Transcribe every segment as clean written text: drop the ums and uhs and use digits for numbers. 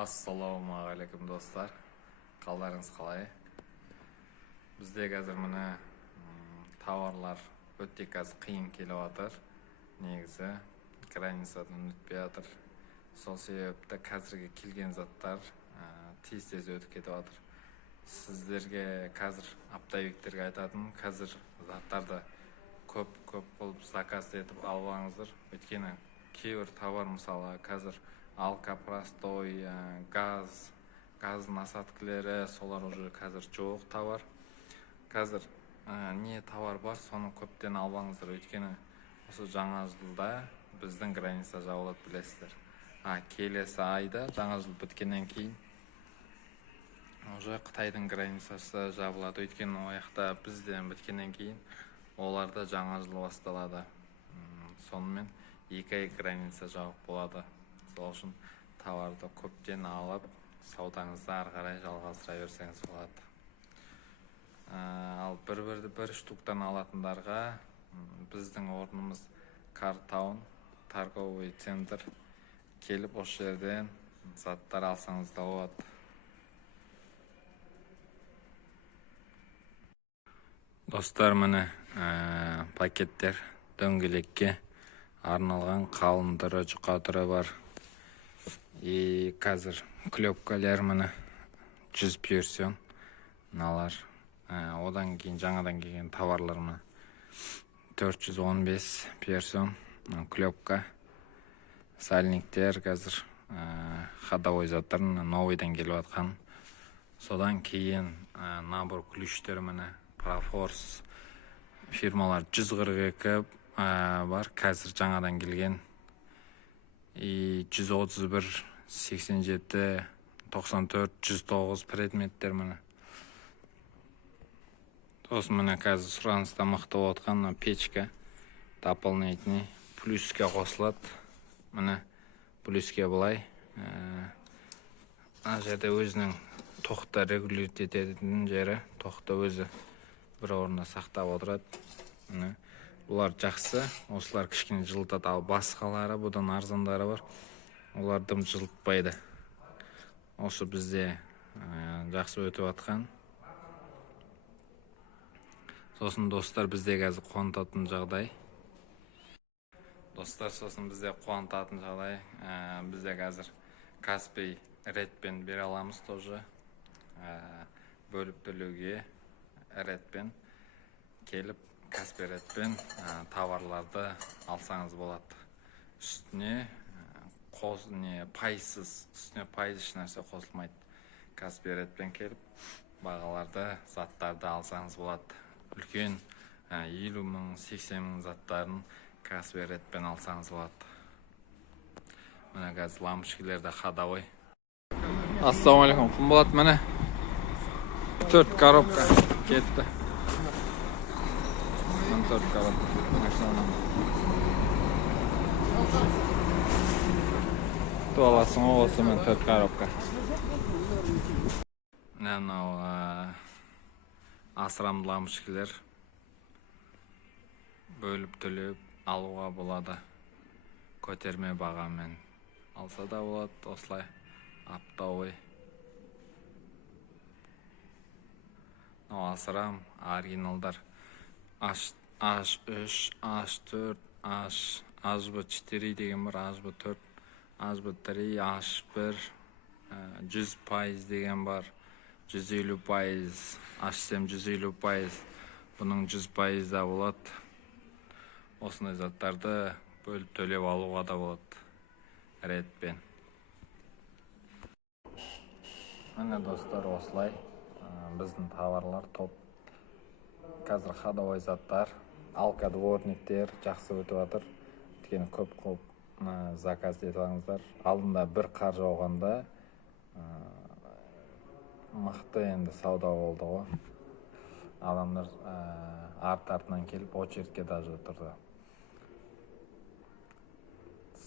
Ассалаумағалейкум достар. Қалдарыңыз қалай? Бізде қазір міне тауарлар өте қиын келіп жатыр. Негізі границадан өтпей жатыр. Сол себепті қазірге келген заттар тез өтіп кетіп жатыр. Сіздерге қазір оптовиктерге айтатыным, қазір заттарды көп болып заказ етіп албаңыздар. Өйткені кейбір товар, мысалы қазір алка, простой, газ насадкілері, солар уже қазір жоқ товар. Қазір не товар бар, соны көптен албаңыздар. Өйткені осы жаңа жылда біздің граница жабылады, білесіздер. Келесі айда жаңа жыл біткеннен кейін уже Қытайдың границасы жабылады. Өйткені ояқта бізден біткеннен кейін оларда жаңа жыл басталады. Сонымен 2 ай граница жабық болады. Сол үшін товарды көптен алып, саудаңызды ары қарай жалғастыра берсеңіз болады. Ал бір штуктан алатындарға біздің орнымыз Картаун торговый центр, келіп осы жерден заттар алсаңыз да болады. Достар, міне пакеттер дөңгелекке арналған қалындыры, жұқа түрі бар. Қазір клепкалер міне 100 персион налар. Одан кейін жаңадан келген товарлар міне 415 персион клепка. Сальниктер қазір ходовой заттар новыйдан келіп жатқан. Содан кейін набор ключтер міне Профорс фирмалар 142 бар, қазір жаңадан келген. 131, 87, 94, 109 предметтер міне. Сосын міне қазір сұраныста мықты отқан печка дополнительный плюске қосылады. Міне плюске былай. Жерде өзінің тоқты регулировать ететін жері, тоқты өзі бір орында сақтап отырады. Бұлар жақсы, осылар кішкене жылытады, ал басқалары бұдан арзандары бар. Олар дым жылытпайды. Осы бізде жақсы өтіп жатқан. Сосын достар, бізде қазір қуантатын жағдай. Бізде қазір Каспий ретпен бере аламыз тоже. Бөліп төлеуге ретпен келіп, Каспий ретпен товарларды алсаңыз болады. Үстіне пайсыз, үстіне пайыз ешнәрсе қосылмайды. Каспий ретпен келіп, бағаларды, заттарды алсаңыз болады. Үлкен 50 мың, 80 мың заттарын Каспий ретпен алсаңыз болады. Міне қазір лампочкалерді ходовой. Ассалаумалейкум, кім болады міне? 4 коробка кетті. 4 коробка машинадан. Туаласын оғысы мен 4 коробка. Мынау асырамды лампочкалер бөліп төлеп алуға болады. Көтерме бағамен алса да болады, осылай оптовый. Асырам оригиналдар H3, H4, HB4 деген бар, HB4, HB3, H1, 100% деген бар, 150%, H7 150%, бұның 100% да болады. Осындай заттарды бөліп төлеп алуға да болады ретпен. Міне достар, осылай біздің товарлар топ. Қазір ходовой заттар, алка дворниктер жақсы өтіп жатыр. Өйткені көп заказ етіңіздер. Алдында бір қар жауғанда мықты енді сауда болды ғой. Адамдар артынан келіп очередке даже тұрды.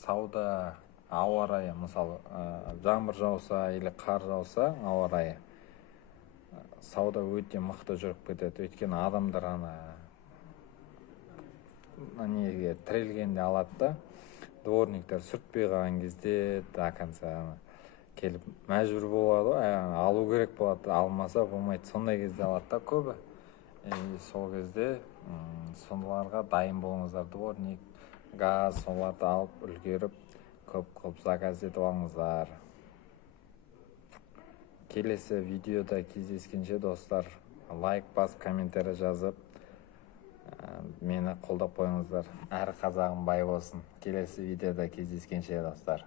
Сауда ауа райы, мысалы жаңбыр жауса или қар жауса, ауа райы сауда өте мықты жүріп кетеді. Өйткені адамдар тірелгенде алады да, дворниктер сүртпей қалған кезде до конца келіп мәжбүр болады ғой, алу керек болады, алмаса болмайды, сондай кезде алады да көбі. Сол кезде соларға дайын болыңыздар, дворник, газ, соларды алып үлгеріп көп қылып заказ етіп алыңыздар. Келесі видеода кездескенше достар, лайк басып, комментарий жазып, мені қолдап қойыңыздар. Әр қазағым бай болсын. Келесі видеода кездескенше достар.